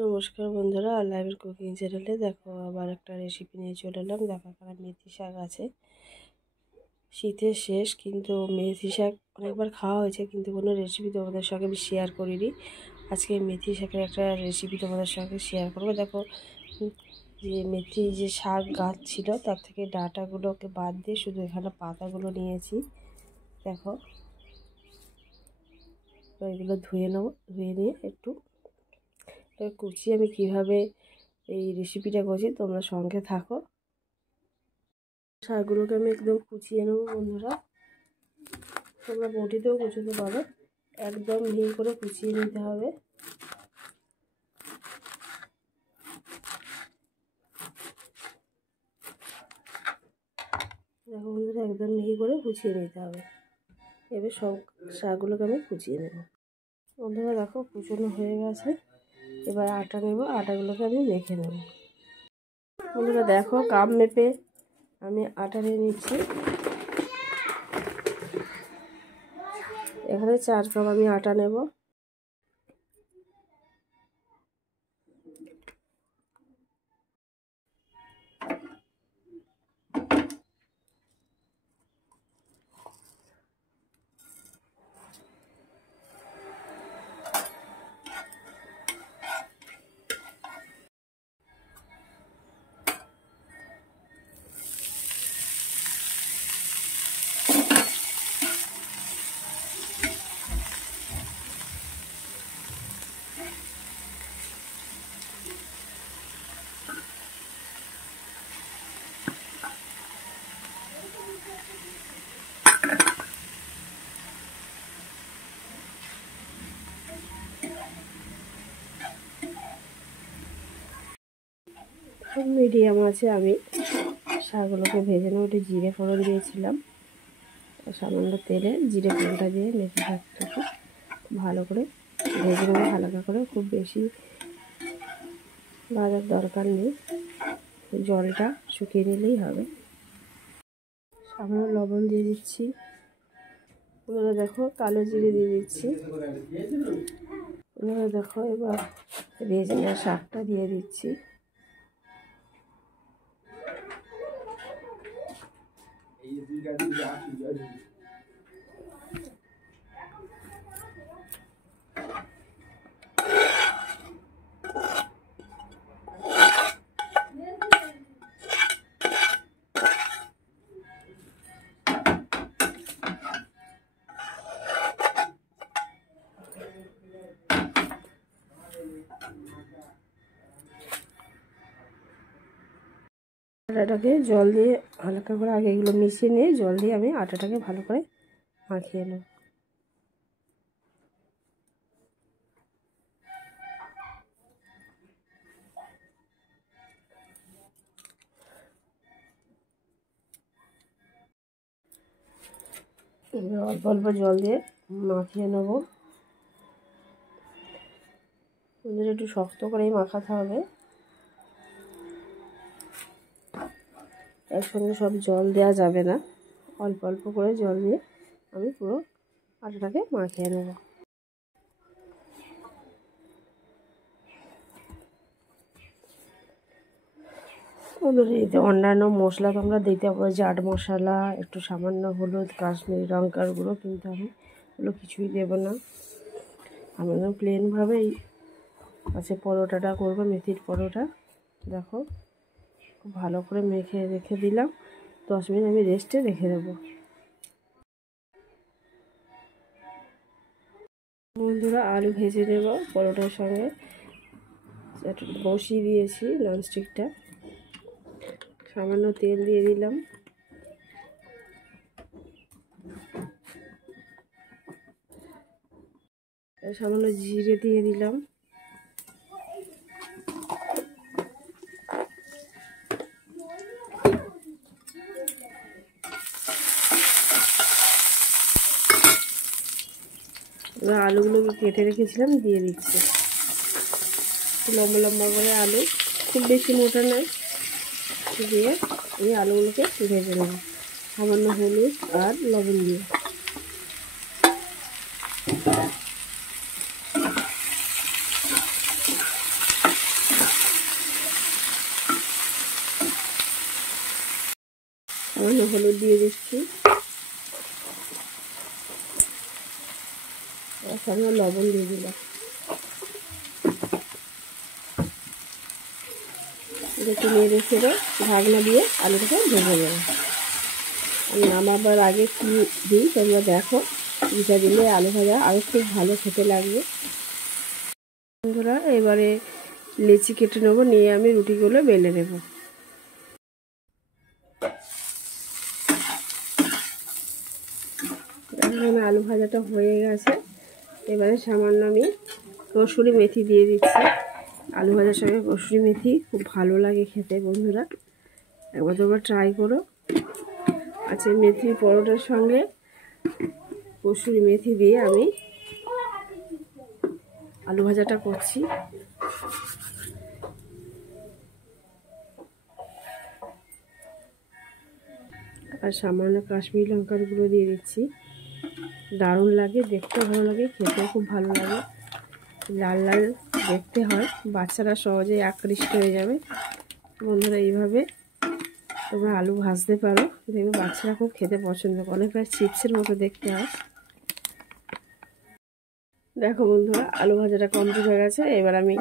নমস্কার বন্ধুরা, লাইভের কুকিং চ্যানেলে দেখো আবার একটা রেসিপি নিয়ে চলে এলাম। দেখো এখানে মেথি শাক আছে। শীতের শেষ, কিন্তু মেথি শাক অনেকবার খাওয়া হয়েছে, কিন্তু কোনো রেসিপি তোমাদের সঙ্গে আমি শেয়ার করিনি। আজকে মেথি শাকের একটা রেসিপি তোমাদের সঙ্গে শেয়ার করবো। দেখো যে মেথি যে শাক গাছ ছিল তার থেকে ডাঁটাগুলোকে বাদ দিয়ে শুধু এখানে পাতাগুলো নিয়েছি। দেখো এগুলো ধুয়ে নেবো, ধুয়ে নিয়ে একটু কুচি আমি কিভাবে এই রেসিপিটা করছি তোমরা সঙ্গে থাকো। শাকগুলোকে আমি একদম কুচিয়ে নেবো বন্ধুরা, তোমরা বটিতেও কুচোতে পারো, একদম মিহি করে কুচিয়ে নিতে হবে। দেখো বন্ধুরা, একদম মিহি করে কুচিয়ে নিতে হবে। এবার সব শাকগুলোকে আমি কুচিয়ে নেব। বন্ধুরা দেখো কুচোনো হয়ে গেছে, এবার আটা নেব, আটাগুলোকে আমি মেখে নেব। বন্ধুরা দেখো কাপ মেপে আমি আটা নিয়ে নিচ্ছি। এখানে 4 কাপ আমি আটা নেব। মিডিয়াম আছে আমি শাকগুলোকে ভেজে নেব। একটু জিরে ফোড়ন দিয়েছিলাম, সামান্য তেলে জিরে ফোড়নটা দিয়ে মেথি শাকটাকে ভালো করে ভেজে নেবো, হালকা করে, খুব বেশি ভাজার দরকার নেই, জলটা শুকিয়ে নিলেই হবে। সামান্য লবণ দিয়ে দিচ্ছি। এবারে দেখো কালো জিরে দিয়ে দিচ্ছি। এবারে দেখো এবার ভেজে নেওয়া শাকটা দিয়ে দিচ্ছি। আটাটাকে জল দিয়ে হালকা করে আগে এগুলো মিশিয়ে নিয়ে জল দিয়ে আমি আটাটাকে ভালো করে মাখিয়ে নেব। অল্প অল্প জল দিয়ে মাখিয়ে নেব। একটু শক্ত করেই মাখাতে হবে, একসঙ্গে সব জল দেওয়া যাবে না, অল্প অল্প করে জল দিয়ে আমি পুরো আটাটাকে মাখিয়ে নেব। এতে অন্যান্য মশলা তোমরা দিতে পারো, চাট মশলা, একটু সামান্য হলুদ, কাশ্মীরি লঙ্কার গুঁড়ো, কিন্তু আমি এগুলো কিছুই দেবো না। আমি একদম প্লেনভাবেই আছে পরোটাটা করবো, মেথির পরোটা। দেখো খুব ভালো করে মেখে রেখে দিলাম, 10 মিনিট আমি রেস্টে রেখে দেবো। বন্ধুরা আলু ভেজে নেব পরোটার সঙ্গে, একটু বসিয়ে দিয়েছি ননস্টিকটা, সামান্য তেল দিয়ে দিলাম। সামান্য জিরে দিয়ে দিলাম। এবার আলুগুলোকে কেটে রেখেছিলাম দিয়ে দিচ্ছি, লম্বা লম্বা করে আলু, খুব বেশি মোটা নয়, দিয়ে এই আলুগুলোকে ভেজে নেব সামান্য হলুদ আর লবণ দিয়ে। তার সঙ্গে লবণ দিয়ে দিলাম। একটু নেড়ে ছেড়ে ঢাকনা দিয়ে আলুটাকে ভেজে নেব। আর নামাবার আগে কী দিই তোমরা দেখো, ঘিটা দিলে আলু ভাজা আরও খুব ভালো খেতে লাগবে। বন্ধুরা এবারে লেচি কেটে নেবো, নিয়ে আমি রুটিগুলো বেলে নেব। এখানে আলু ভাজাটা হয়ে গেছে। এবারে সামান্য আমি কসুরি মেথি দিয়ে দিচ্ছি। আলু ভাজার সঙ্গে কসুরি মেথি খুব ভালো লাগে খেতে বন্ধুরা, একবার তোমরা ট্রাই করো। আচ্ছা, মেথির পরোটার সঙ্গে কসুরি মেথি দিয়ে আমি আলু ভাজাটা করছি। আর সামান্য কাশ্মীরি লঙ্কার গুঁড়ো দিয়ে দিচ্ছি। দারুণ লাগে, দেখতে ভালো লাগে, খেতেও খুব ভালো লাগে। লাল লাল দেখতে হয়, বাচ্চারা সহজেই আকৃষ্ট হয়ে যাবে। বন্ধুরা এইভাবে তোমরা আলু ভাজতে পারো, দেখবে বাচ্চারা খুব খেতে পছন্দ করে, অনেকটা চিপসের মতো দেখতে হয়। দেখো বন্ধুরা আলু ভাজাটা কমপ্লিট হয়ে গেছে। এবার আমি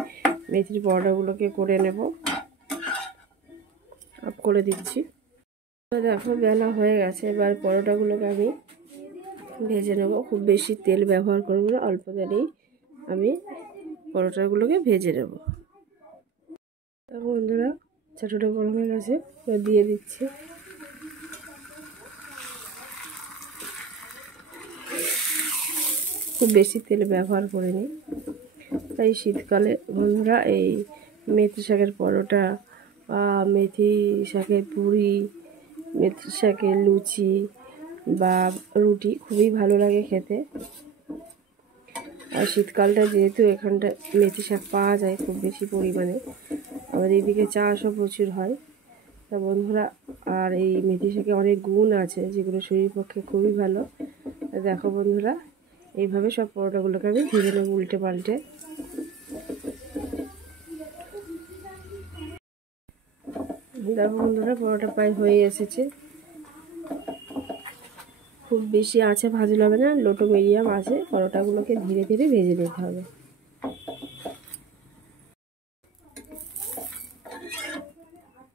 মেথির পরোটাগুলোকে করে নেব, অফ করে দিচ্ছি। দেখো বেলা হয়ে গেছে, এবার পরোটাগুলোকে আমি ভেজে নেব। খুব বেশি তেল ব্যবহার করব না, অল্প তেলেই আমি পরোটাগুলোকে ভেজে নেব। দেখো বন্ধুরা চাটুটা গরম হয়ে গেছে, এবার দিয়ে দিচ্ছি। খুব বেশি তেল ব্যবহার করিনি, তাই শীতকালে বন্ধুরা এই মেথি শাকের পরোটা বা মেথি শাকের পুরি, মেথি শাকের লুচি বা রুটি খুবই ভালো লাগে খেতে। আর শীতকালটা যেহেতু এখানটা মেথি শাক পাওয়া যায় খুব বেশি পরিমাণে, আমাদের এইদিকে চাষও প্রচুর হয়। তা বন্ধুরা আর এই মেথি শাকে অনেক গুণ আছে যেগুলো শরীরের পক্ষে খুবই ভালো। দেখো বন্ধুরা এইভাবে সব পরোটাগুলোকে আমি ভেজে নেব উল্টে পাল্টে। দেখো বন্ধুরা পরোটা প্রায় হয়ে এসেছে। খুব বেশি আছে ভাজলে হবে না, লো টু মিডিয়াম আছে পরোটাগুলোকে ধীরে ধীরে ভেজে নিতে হবে।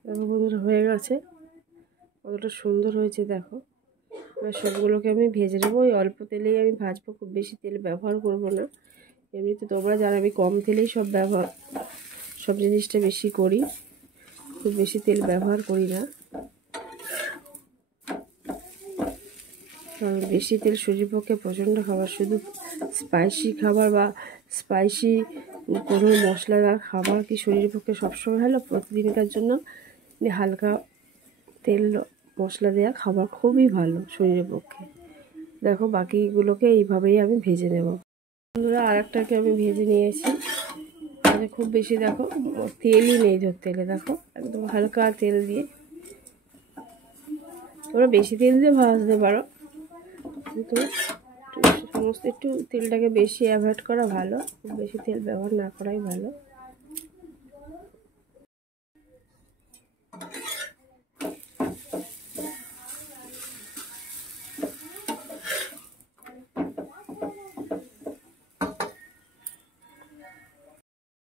দেখো বন্ধুরা হয়ে গেছে, কতটা সুন্দর হয়েছে দেখো। এবার সবগুলোকে আমি ভেজে নেবো, ওই অল্প তেলেই আমি ভাজবো, খুব বেশি তেল ব্যবহার করব না। এমনিতে তোমরা জানো আমি কম তেলেই সব জিনিসটা বেশি করি, খুব বেশি তেল ব্যবহার করি না, কারণ বেশি তেল শরীরের পক্ষে প্রচণ্ড খাবার। শুধু স্পাইসি খাবার বা স্পাইসি কোনো মশলাদার খাবার কি শরীরের পক্ষে সবসময় ভালো? প্রতিদিনকার জন্য হালকা তেল মশলা দেওয়া খাবার খুবই ভালো শরীরের পক্ষে। দেখো বাকিগুলোকে এইভাবেই আমি ভেজে নেব। বন্ধুরা আর একটাকে আমি ভেজে নিয়েছি, মানে খুব বেশি দেখো তেলই নেই তেলে, দেখো একদম হালকা তেল দিয়ে। তোমরা বেশি তেল দিয়ে ভাজতে পারো, কিন্তু সমস্ত একটু তেলটাকে বেশি অ্যাভয়েড করা ভালো, খুব বেশি তেল ব্যবহার না করাই ভালো।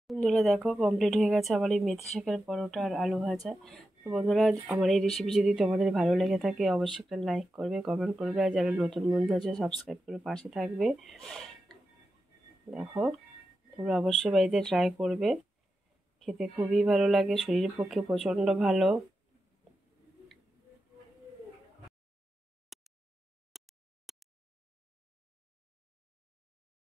বন্ধুরা দেখো কমপ্লিট হয়ে গেছে আমার এই মেথি শাকের পরোটা আর আলু ভাজা। তো বন্ধুরা আমার এই রেসিপি যদি তোমাদের ভালো লেগে থাকে অবশ্যই একটা লাইক করবে, কমেন্ট করবে, আর যারা নতুন বন্ধু আছে সাবস্ক্রাইব করে পাশে থাকবে। দেখো তোমরা অবশ্যই বাড়িতে ট্রাই করবে, খেতে খুবই ভালো লাগে, শরীরের পক্ষে প্রচণ্ড ভালো।